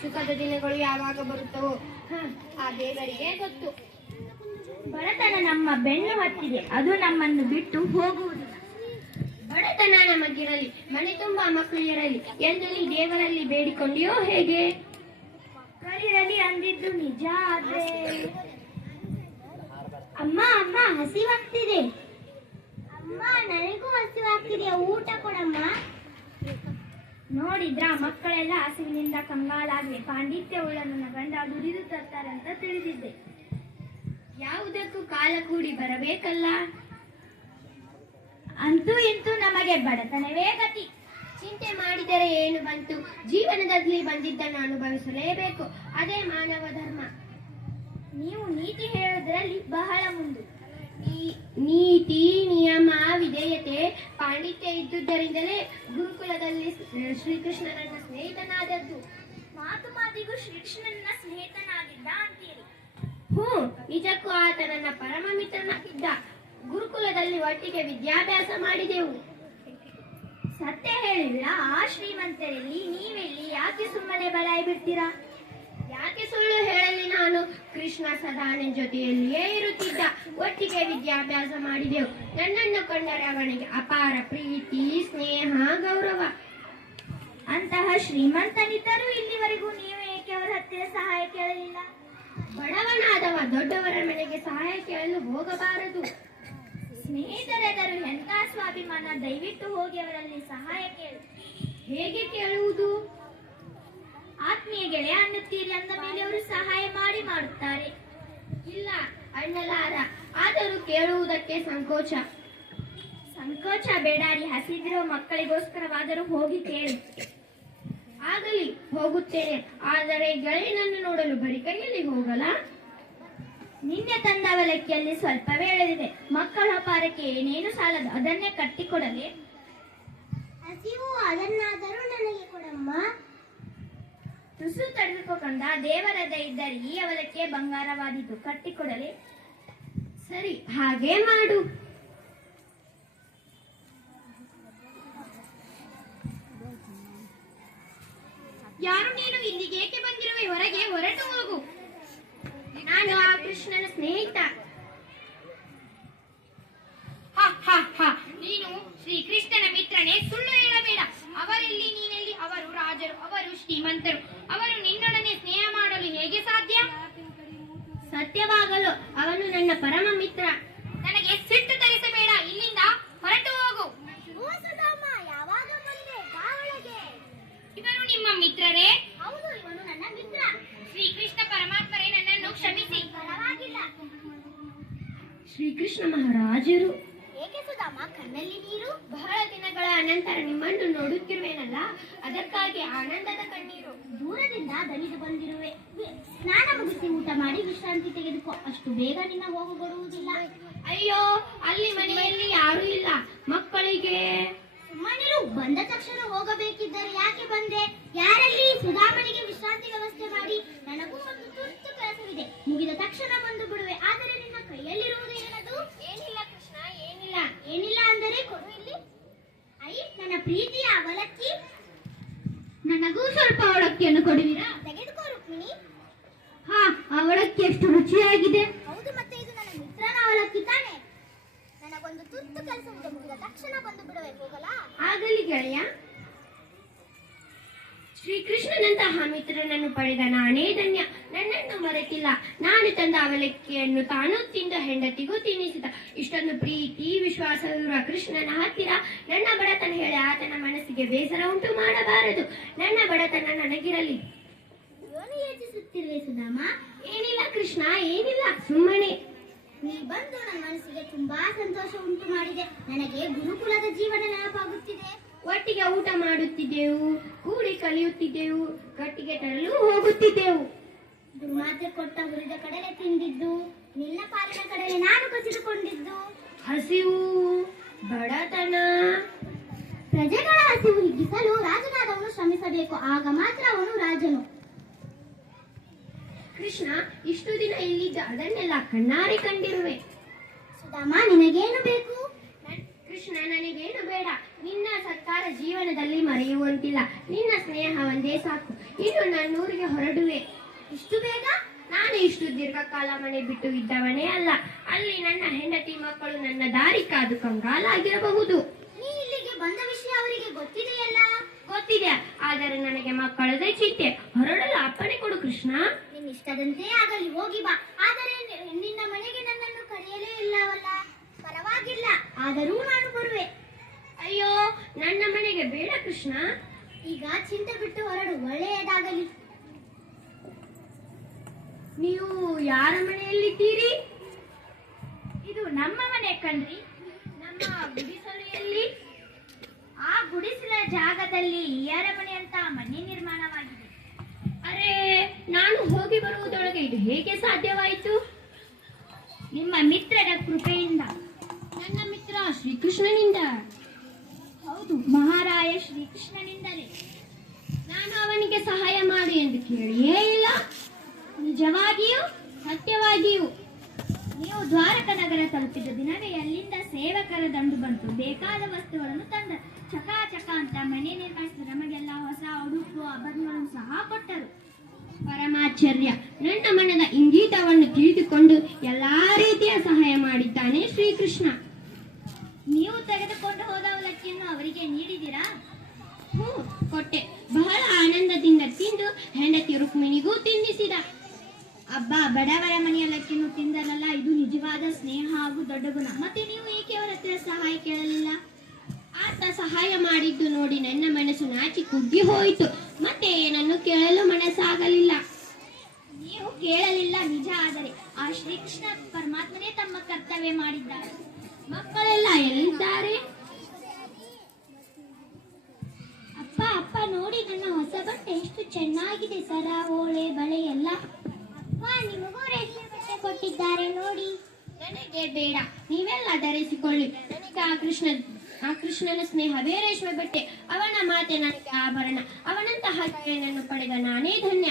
ಸುಖದ ದಿನಗಳು ಯಾವಾಗ ಬರುತ್ತವೋ ಆ ದೇವರಿಗೆ ಗೊತ್ತು. ಬಡತನ ನಮ್ಮ ಬೆನ್ನು ಹತ್ತಿದೆ, ಅದು ನಮ್ಮನ್ನು ಬಿಟ್ಟು ಹೋಗುವುದಿಲ್ಲ. ಬಡತನ ನಮಗಿರಲಿ, ಮನೆ ತುಂಬಾ ಮಕ್ಕಳು ಇರಲಿ ಎಂದಲ್ಲಿ ದೇವರಲ್ಲಿ ಬೇಡಿಕೊಂಡಿಯೋ ಹೇಗೆ? ಮಕ್ಕಳಿರಲಿ ಅಂದಿದ್ದು ನಿಜ, ಆದ್ರೆ ಅಮ್ಮ ಅಮ್ಮ ಹಸಿವಾಗ್ತಿದೆ. ಅಮ್ಮ ನನಗೂ ಹಸಿವಾಗ್ತಿದೆ, ಊಟ ಕೊಡಮ್ಮ. ನೋಡಿದ್ರ ಮಕ್ಕಳೆಲ್ಲ ಹಸಿವಿನಿಂದ ಕಂಗಾಲಾಗಿವೆ. ಪಾಂಡಿತ್ಯ ಉಳ್ಳ ನನ್ನ ಗಂಡ ದುಡಿದು ತರ್ತಾರಂತ ತಿಳಿದಿದ್ದೆ. ಯಾವುದಕ್ಕೂ ಕಾಲ ಕೂಡಿ ಬರಬೇಕಲ್ಲ. ಅಂತೂ ಇಂತೂ ನಮಗೆ ಬಡತನವೇ ಗತಿ. ಚಿಂತೆ ಮಾಡಿದರೆ ಏನು ಬಂತು? ಜೀವನದಲ್ಲಿ ಬಂದಿದ್ದನ್ನು ಅನುಭವಿಸಲೇಬೇಕು, ಅದೇ ಮಾನವ ಧರ್ಮ. ನೀವು ನೀತಿ ಹೇಳೋದ್ರಲ್ಲಿ ಬಹಳ ಮುಂದು. ನೀತಿ, ನಿಯಮ, ವಿಧೇಯತೆ, ಪಾಂಡಿತ್ಯ ಇದ್ದುದರಿಂದಲೇ ಗುರುಕುಲದಲ್ಲಿ ಶ್ರೀಕೃಷ್ಣನನ್ನ ಸ್ನೇಹಿತನಾದದ್ದು. ಮಾತು ಮಾತಿಗೂ ಶ್ರೀಕೃಷ್ಣನ ಸ್ನೇಹಿತನಾಗಿದ್ದ ಅಂತೀರಿ? ನಿಜಕ್ಕೂ ಆತ ನನ್ನ ಪರಮ ಮಿತ್ರನಾಗಿದ್ದ. ಗುರುಕುಲದಲ್ಲಿ ಒಟ್ಟಿಗೆ ವಿದ್ಯಾಭ್ಯಾಸ ಮಾಡಿದೆವು. ಸತ್ಯ ಹೇಳಿಲ್ಲ, ಆ ಶ್ರೀಮಂತರಲ್ಲಿ ನೀವೆಲ್ಲಿ ಯಾಕೆ ಸುಮ್ಮನೆ ಬಲಾಯಿ ಬಿಡ್ತೀರಾ? ಯಾಕೆ ಸುಳ್ಳು ಹೇಳಲಿ ನಾನು? ಕೃಷ್ಣ ಸದಾ ನನ್ನ ಜೊತೆಯಲ್ಲಿಯೇ ಇರುತ್ತಿದ್ದ. ಒಟ್ಟಿಗೆ ವಿದ್ಯಾಭ್ಯಾಸ ಮಾಡಿದೆವು. ನನ್ನನ್ನು ಕಂಡರೆ ಅವನಿಗೆ ಅಪಾರ ಪ್ರೀತಿ, ಸ್ನೇಹ, ಗೌರವ. ಅಂತಹ ಶ್ರೀಮಂತನಿದ್ದರೂ ಇಲ್ಲಿವರೆಗೂ ನೀವು ಏಕೆ ಅವರ ಹತ್ತಿರ ಸಹಾಯ ಕೇಳಲಿಲ್ಲ? ಬಡವನಾದವ ದೊಡ್ಡವರ ಮನೆಗೆ ಸಹಾಯ ಕೇಳಲು ಹೋಗಬಾರದು. ಸ್ನೇಹಿತರೆದರು ಎಂಥ ಸ್ವಾಭಿಮಾನ! ದಯವಿಟ್ಟು ಹೋಗಿ ಅವರಲ್ಲಿ ಸಹಾಯ ಕೇಳು. ಹೇಗೆ ಕೇಳುವುದು? ಆತ್ಮೀಯ ಗೆಳೆಯ ಅನ್ನುತ್ತೀರಿ ಅಂದ ಮೇಲೆ ಅವರು ಸಹಾಯ ಮಾಡುತ್ತಾರೆ. ಇಲ್ಲ ಅನ್ನಲಾರ, ಆದರೂ ಕೇಳುವುದಕ್ಕೆ ಸಂಕೋಚ. ಸಂಕೋಚ ಬೇಡಾರಿ, ಹಸಿದಿರೋ ಮಕ್ಕಳಿಗೋಸ್ಕರವಾದರೂ ಹೋಗಿ ಕೇಳಿ. ಆಗಲಿ, ಹೋಗುತ್ತೇನೆ. ಆದರೆ ಗೆಳೆಯನನ್ನು ನೋಡಲು ಬರಿ ಕೈಯಲ್ಲಿ ಹೋಗಲ್ಲ. ನಿನ್ನೆ ತಂದ ಅವಲಕ್ಕಿಯಲ್ಲಿ ಸ್ವಲ್ಪವೇ ಎಳೆದಿದೆ. ಮಕ್ಕಳ ಅಪಾರಕ್ಕೆ ಏನೇನು ಸಾಲದು, ಅದನ್ನೇ ಕಟ್ಟಿಕೊಡಲಿ. ಹಸಿವು, ಅದನ್ನಾದರೂ ನನಗೆ ಕೊಡಮ್ಮ. ತುಸು ತಡೆದುಕೊಂಡ ದೇವರದ ಇದ್ದರೆ ಈ ಅವಲಕ್ಕೆ ಬಂಗಾರವಾದಿತು, ಕಟ್ಟಿಕೊಡಲಿ. ಸರಿ, ಹಾಗೇ ಮಾಡು. ಯಾರು ನೀನು? ಇಲ್ಲಿಗೆ ಏಕೆ ಬಂದಿರುವೆ? ಹೊರಗೆ ಹೊರಟು ಹೋಗು. ನಾನು ಆ ಕೃಷ್ಣನ ಸ್ನೇಹಿತ. ನೀನು ಶ್ರೀಕೃಷ್ಣನ ಮಿತ್ರನೇ, ಸುಳ್ಳು ಹೇಳಬೇಡ. ಅವರೆಲ್ಲಿ, ನೀನೆಲ್ಲಿ? ಅವರು ರಾಜರು, ಅವರು ಶ್ರೀಮಂತರು. ಅವರು ನಿನ್ನೊಡನೆ ಸ್ನೇಹ ಮಾಡಲು ಹೇಗೆ ಸಾಧ್ಯ? ಸತ್ಯವಾಗಲು ಅವನು ನನ್ನ ಪರಮ ಮಿತ್ರ. ನನಗೆ ಸಿಟ್ಟು ತರಿಸಬೇಡ, ಇಲ್ಲಿಂದ ಹೊರಟು ಹೋಗು. ಯಾವಾಗ ಬಂದೆ? ಇವರು ನಿಮ್ಮ ಮಿತ್ರರೇ? ಹೌದು, ಇವನು ನನ್ನ ಮಿತ್ರ. ಶ್ರೀಕೃಷ್ಣ ಪರಮಾತ್ಮರೇ, ನನ್ನನ್ನು ಕ್ಷಮಿಸಿ. ಪರವಾಗಿಲ್ಲ. ಶ್ರೀಕೃಷ್ಣ ಮಹಾರಾಜರು. ಏಕೆ ಸುಧಾಮ, ಕಣ್ಣಲ್ಲಿ ನೀರು? ಬಹಳ ದಿನಗಳ ಅನಂತರ ನಿಮ್ಮನ್ನು ನೋಡುತ್ತಿರುವೇನಲ್ಲ, ಅದಕ್ಕಾಗಿ ಆನಂದದ ಕಣ್ಣೀರು. ದೂರದಿಂದ ದಣಿದು ಬಂದಿರುವೆ. ಸ್ನಾನ ಮುಗಿಸಿ ಊಟ ಮಾಡಿ ವಿಶ್ರಾಂತಿ ತೆಗೆದುಕೋ. ಅಷ್ಟು ಬೇಗ ನಿನ್ನ ಹೋಗುಗೊಡುವುದಿಲ್ಲ. ಅಯ್ಯೋ, ಅಲ್ಲಿ ಮನೆಯಲ್ಲಿ ಯಾರೂ ಇಲ್ಲ. ಮಕ್ಕಳಿಗೆ ಸುಮ್ಮನಿರು. ಬಂದ ತಕ್ಷಣ ಹೋಗಬೇಕಿದ್ದರೆ ಯಾಕೆ ಬಂದೆ? ಯಾರಲ್ಲಿ? ಸುಧಾಮನಿಗೆ ವಿಶ್ರಾಂತಿ ವ್ಯವಸ್ಥೆ ಮಾಡಿ. ನನಗೂ ಒಂದು ತುರ್ತು ಕೆಲಸವಿದೆ, ಮುಗಿದ ತಕ್ಷಣ ಬಂದು ಬಿಡುವೆ. ಆದರೆ ನಿನ್ನ ಕೈಯಲ್ಲಿರುವುದು ಏನದು? ಏನಿಲ್ಲ ಕೃಷ್ಣ, ಏನಿಲ್ಲ. ಏನಿಲ್ಲ ಅಂದರೆ ಕೊಡು ಇಲ್ಲಿ. ನನ್ನ ಪ್ರೀತಿಯ ಅವಲಕ್ಕಿ. ನನಗೂ ಸ್ವಲ್ಪ ಅವಲಕ್ಕಿಯನ್ನು ಕೊಡುವಿರಾ? ತೆಗೆದುಕೋ ರುಕ್ಮಿಣಿ. ಅವಲಕ್ಕಿ ಎಷ್ಟು ರುಚಿಯಾಗಿದೆ. ಹೌದು, ಮತ್ತೆ ಇದು ನನ್ನ ಮಿತ್ರನ ಅವಲಕ್ಕಿ ತಾನೆ. ನನಗೊಂದು ತುರ್ತು ಕೆಲಸವಿದೆ, ಮುಗಿದ ತಕ್ಷಣ ಬಂದು ಬಿಡುವೆ. ಹೋಗಲಾ? ಆಗಲಿ ಗೆಳೆಯ. ಶ್ರೀಕೃಷ್ಣನಂತಹ ಮಿತ್ರನನ್ನು ಪಡೆದ ನಾನೇ ಧನ್ಯ. ನನ್ನನ್ನು ಮರೆತಿಲ್ಲ. ನಾನು ತಂದ ಅವಲಕ್ಕಿಯನ್ನು ತಾನು ತಿಂದ ಹೆಂಡತಿಗೂ ತಿನ್ನಿಸಿದ. ಇಷ್ಟೊಂದು ಪ್ರೀತಿ ವಿಶ್ವಾಸವಿರುವ ಕೃಷ್ಣನ ಹತ್ತಿರ ನನ್ನ ಬಡತನ ಹೇಳಿ ಆತನ ಮನಸ್ಸಿಗೆ ಬೇಸರ ಉಂಟು ಮಾಡಬಾರದು. ನನ್ನ ಬಡತನ ನನಗಿರಲಿ. ಏನು ಯೋಚಿಸುತ್ತಿರುವೆ ಸುಧಾಮ? ಏನಿಲ್ಲ ಕೃಷ್ಣ, ಏನಿಲ್ಲ, ಸುಮ್ಮನೆ. ನೀ ಬಂದು ನನ್ನ ಮನಸ್ಸಿಗೆ ತುಂಬಾ ಸಂತೋಷ ಉಂಟು ಮಾಡಿದೆ. ನನಗೆ ಗುರುಕುಲದ ಜೀವನ ನೆನಪಾಗುತ್ತಿದೆ. ಒಟ್ಟಿಗೆ ಊಟ ಮಾಡುತ್ತಿದ್ದೆವು, ಕೂಡಿ ಕಲಿಯುತ್ತಿದ್ದೆವು, ಕಟ್ಟಿಗೆ ತರಲು ಹೋಗುತ್ತಿದ್ದೆವು. ದುರ್ಮಾತೆ ಕೊಟ್ಟ ಹುರಿದ ಕಡಲೆ ತಿಂದಿದ್ದು, ನಿನ್ನ ಪಾಲಿನ ಕಡಲೆ ನಾನು ಕಸಿದುಕೊಂಡಿದ್ದು. ಹಸಿವು, ಬಡತನ. ಪ್ರಜೆಗಳ ಹಸಿವು ಹಿಗ್ಗಿಸಲು ರಾಜನಾದವನು ಶ್ರಮಿಸಬೇಕು, ಆಗ ಮಾತ್ರ ಅವನು ರಾಜನು. ಕೃಷ್ಣ, ಇಷ್ಟು ದಿನ ಇಲ್ಲಿದ್ದ ಅದನ್ನೆಲ್ಲ ಕಣ್ಣಾರೆ ಕಂಡಿರುವೆ. ಸುಧಾಮ, ನಿನಗೇನು ಬೇಕು? ಕೃಷ್ಣ, ನನಗೇನು ಬೇಡ. ನಿನ್ನ ಸತ್ಕಾರ ಜೀವನದಲ್ಲಿ ಮರೆಯುವಂತಿಲ್ಲ. ನಿನ್ನ ಸ್ನೇಹ ಒಂದೇ ಸಾಕು. ಇನ್ನು ನನ್ನೂರಿಗೆ ಹೊರಡುವೆ. ಇಷ್ಟು ಬೇಗ? ನಾನು ಇಷ್ಟು ದೀರ್ಘಕಾಲ ಮನೆ ಬಿಟ್ಟು ಇದ್ದವನೇ ಅಲ್ಲ. ಅಲ್ಲಿ ನನ್ನ ಹೆಂಡತಿ ಮಕ್ಕಳು ನನ್ನ ದಾರಿ ಕಾದು ಕಂಗಾಲಾಗಿರಬಹುದು. ನೀ ಇಲ್ಲಿಗೆ ಬಂದ ವಿಷಯ ಅವರಿಗೆ ಗೊತ್ತಿದೆಯಲ್ಲ? ಗೊತ್ತಿದೆ, ಆದರೆ ನನಗೆ ಮಕ್ಕಳದೇ ಚಿಂತೆ. ಹೊರಡಲು ಅಪ್ಪಣೆ ಕೊಡು ಕೃಷ್ಣ. ನಿನ್ನ ಇಷ್ಟದಂತೆ ಆಗಲಿ, ಹೋಗಿ ಬಾ. ಆದರೆ ನಿನ್ನ ಮನೆಗೆ ನನ್ನನ್ನು ಕರೆಯಲೇ ಇಲ್ಲವಲ್ಲ? ಪರವಾಗಿಲ್ಲ, ಆದರೂ ನಾನು ಬರುವೆ. ಅಯ್ಯೋ, ನನ್ನ ಮನೆಗೆ ಬೇಡ ಕೃಷ್ಣ. ಈಗ ಚಿಂತೆ ಬಿಟ್ಟು ಹೊರಡು, ಒಳ್ಳೆಯದಾಗಲಿ. ನೀವು ಯಾರ ಮನೆಯಲ್ಲಿದ್ದೀರಿ? ಇದು ನಮ್ಮ ಮನೆ ಕಣ್ರಿ. ನಮ್ಮ ಗುಡಿಸಲೆಯಲ್ಲಿ? ಆ ಗುಡಿಸಲ ಜಾಗದಲ್ಲಿ ಈ ಅರಮನೆ ಅಂತ ಮನೆ ನಿರ್ಮಾಣವಾಗಿದೆ. ಅರೆ, ನಾನು ಹೋಗಿ ಬರುವುದರೊಳಗೆ ಇದು ಹೇಗೆ ಸಾಧ್ಯವಾಯಿತು? ನಿಮ್ಮ ಮಿತ್ರರ ಕೃಪೆಯಿಂದ. ನನ್ನ ಮಿತ್ರ ಶ್ರೀಕೃಷ್ಣನಿಂದ. ಹೌದು, ಮಹಾರಾಯ ಶ್ರೀಕೃಷ್ಣನಿಂದಲೇ. ನಾನು ಅವನಿಗೆ ಸಹಾಯ ಮಾಡು ಎಂದು ಕೇಳಿಯೇ ಇಲ್ಲ. ನಿಜವಾಗಿಯೂ? ಸತ್ಯವಾಗಿಯೂ. ನೀವು ದ್ವಾರಕ ನಗರ ತಲುಪಿದ ದಿನವೇ ಅಲ್ಲಿಂದ ಸೇವಕರ ದಂಡು ಬಂತು. ಬೇಕಾದ ವಸ್ತುಗಳನ್ನು ತಂದ ಚಕ ಅಂತ ಮನೆ ನಿರ್ಮಿಸಿದ. ನಮಗೆಲ್ಲ ಹೊಸ ಉಡುಪು ಆಭರಣಗಳನ್ನು ಸಹ ಕೊಟ್ಟರು. ಪರಮಾಚಾರ್ಯ. ನನ್ನ ಮನದ ಇಂಗಿತವನ್ನು ತಿಳಿದುಕೊಂಡು ಎಲ್ಲಾ ರೀತಿಯ ಸಹಾಯ ಮಾಡಿದ್ದಾನೆ ಶ್ರೀಕೃಷ್ಣ. ನೀವು ತೆಗೆದುಕೊಂಡು ಹೋದ ಅವಲಕ್ಕಿಯನ್ನು ಅವರಿಗೆ ನೀಡಿದಿರಾ? ಕೊಟ್ಟೆ. ಬಹಳ ಆನಂದದಿಂದ ತಿಂದು ಹೆಂಡತಿ ರುಕ್ಮಿಣಿಗೂ ತಿನ್ನಿಸಿದ. ಅಬ್ಬಾ, ಬಡವರ ಮನೆಯ ಲಕ್ಕಿಯನ್ನು ತಿಂದರಲ್ಲ, ಇದು ನಿಜವಾದ ಸ್ನೇಹ ಹಾಗೂ ದೊಡ್ಡ ಗುಣ. ಮತ್ತೆ ನೀವು ಏಕೆ ಅವರ ಹತ್ತಿರ ಸಹಾಯ ಕೇಳಲಿಲ್ಲ? ಆತ ಸಹಾಯ ಮಾಡಿದ್ದು ನೋಡಿ ನನ್ನ ಮನಸ್ಸು ನಾಚಿ ಕುಗ್ಗಿ ಹೋಯಿತು. ಮತ್ತೆ ಏನನ್ನು ಕೇಳಲು ಮನಸ್ಸಾಗಲಿಲ್ಲ. ನೀವು ಕೇಳಲಿಲ್ಲ ನಿಜ, ಆದರೆ ಆ ಶ್ರೀಕೃಷ್ಣ ಪರಮಾತ್ಮನೇ ತಮ್ಮ ಕರ್ತವ್ಯ ಮಾಡಿದ್ದಾರೆ. ಮಕ್ಕಳೆಲ್ಲ ಎಲ್ಲಿದ್ದಾರೆ? ಅಪ್ಪ ನೋಡಿ, ನನ್ನ ಹೊಸ ಬಟ್ಟೆ ಎಷ್ಟು ಚೆನ್ನಾಗಿದೆ. ಸರ, ಓಳೆ, ಬಳೆ ಎಲ್ಲ. ಅಪ್ಪ, ನಿಮಗೂ ರೇಷ್ಮೆ ಬಟ್ಟೆ ಕೊಟ್ಟಿದ್ದಾರೆ ನೋಡಿ. ನನಗೆ ಬೇಡ, ನೀವೆಲ್ಲ ಧರಿಸಿಕೊಳ್ಳಿ. ನನಗೆ ಆ ಕೃಷ್ಣನ ಸ್ನೇಹವೇ ರೇಷ್ಮೆ ಬಟ್ಟೆ. ಅವನ ಮಾತೆ ನನಗೆ ಆಭರಣ. ಅವನಂತಹ ಗೆಳೆಯನನ್ನು ಪಡೆದ ನಾನೇ ಧನ್ಯ.